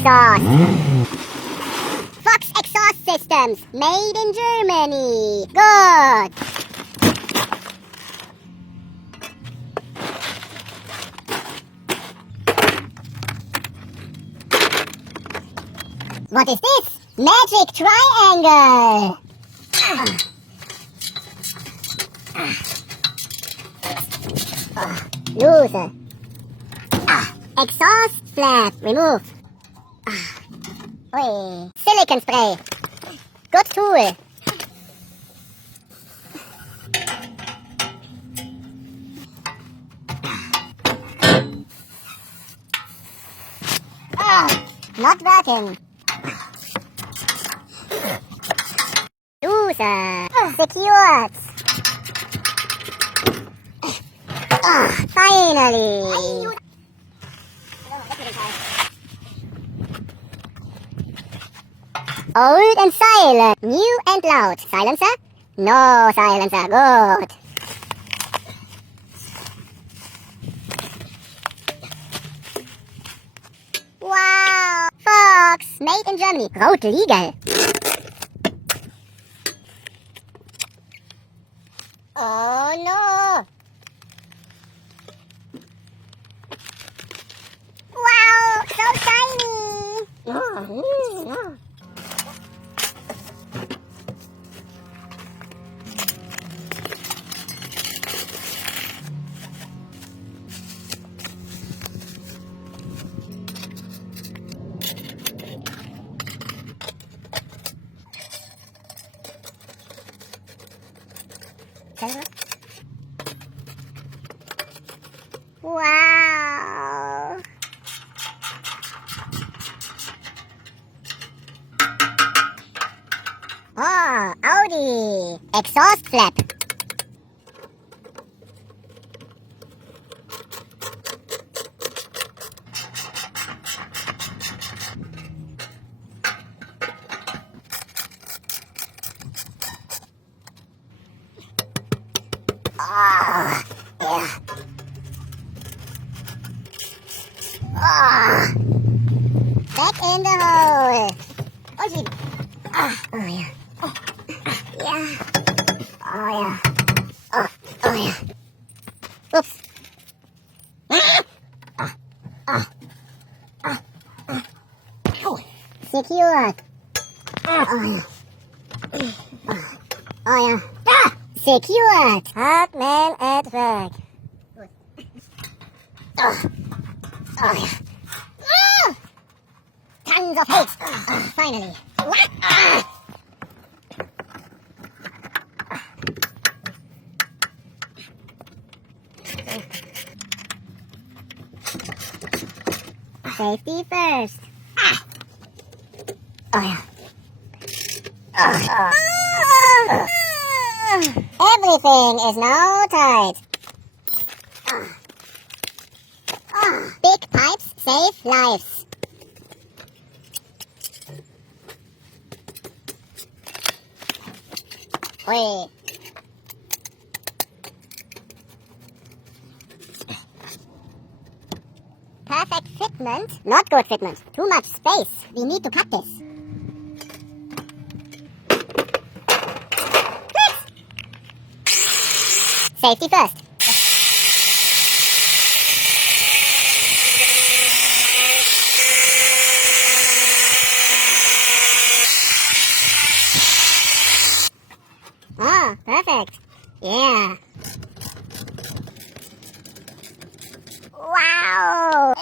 exhaust. Fox exhaust systems, made in Germany. Good. What is this? Magic triangle. Loose. Exhaust flap. Remove. Silicon spray. Good tool. Not working. Loser. Secured. Finally. Old and silent. New and loud. Silencer? No silencer. Good. Wow. Fox. Made in Germany. Road legal. Oh no. Wow. So shiny. No. Wow. Oh, Audi. Exhaust flap. Oh, yeah. Oh. Back in the hole. Oh, yeah. Oh, yeah. Yeah. Oh, yeah. Oh, yeah. Oops. Secured. Oh, yeah. Oh, yeah. Secured. Hard man at work. Oh, yeah. Tons of hate. Finally. What? Safety first. Oh, yeah. Everything is now tight. Big pipes save lives. Oi. Perfect fitment. Not good fitment. Too much space. We need to cut this. Safety first. Oh, perfect. Yeah. Wow.